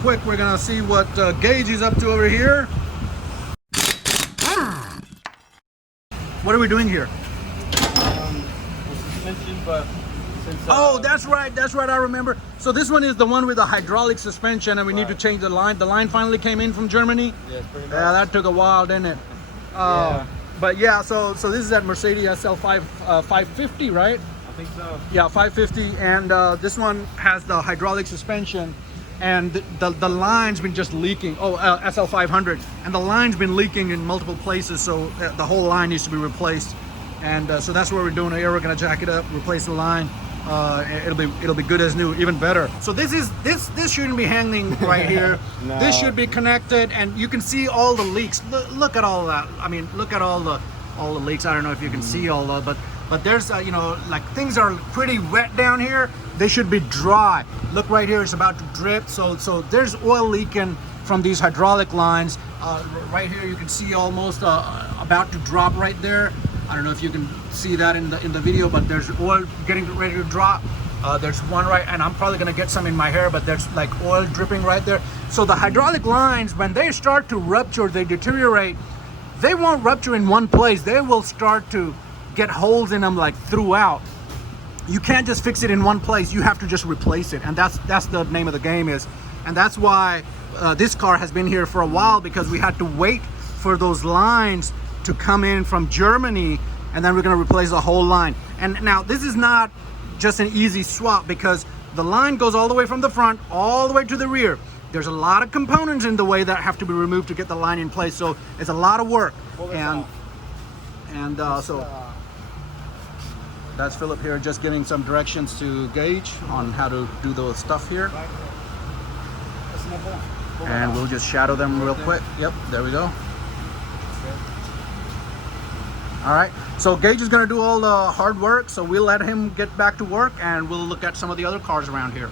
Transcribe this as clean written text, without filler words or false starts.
quick. We're gonna see what Gage is up to over here. What are we doing here? Suspension, but since, Oh, that's right. That's right. I remember. So this one is the one with the hydraulic suspension, and we need to change the line. The line finally came in from Germany. Yes, pretty much. Yeah, that took a while, didn't it? Yeah. But yeah, so this is that Mercedes SL550, right? I think so. Yeah, 550, and this one has the hydraulic suspension, and the line's been just leaking. Oh, SL500, and the line's been leaking in multiple places, so the whole line needs to be replaced. And so that's what we're doing here. We're gonna jack it up, replace the line. It'll be good as new, even better. So this shouldn't be hanging right here. No. This should be connected, and you can see all the leaks. Look at all that. I mean, look at all the leaks. I don't know if you can see all that, but there's you know, like, things are pretty wet down here. They should be dry. Look right here, it's about to drip. So there's oil leaking from these hydraulic lines. Right here you can see almost about to drop right there. I don't know if you can see that in the video, but there's oil getting ready to drop. There's one right, and I'm probably gonna get some in my hair, but there's like oil dripping right there. So the hydraulic lines, when they start to rupture, they deteriorate, they won't rupture in one place. They will start to get holes in them like throughout. You can't just fix it in one place. You have to just replace it, and that's the name of the game is. And that's why this car has been here for a while, because we had to wait for those lines to come in from Germany, and then we're going to replace the whole line. And now this is not just an easy swap, because the line goes all the way from the front all the way to the rear. There's a lot of components in the way that have to be removed to get the line in place, so it's a lot of work. And so that's Philip here, just giving some directions to Gage on how to do the stuff here. And we'll just shadow them real quick. Yep, there we go. All right, so Gage is gonna do all the hard work, so we'll let him get back to work, and we'll look at some of the other cars around here.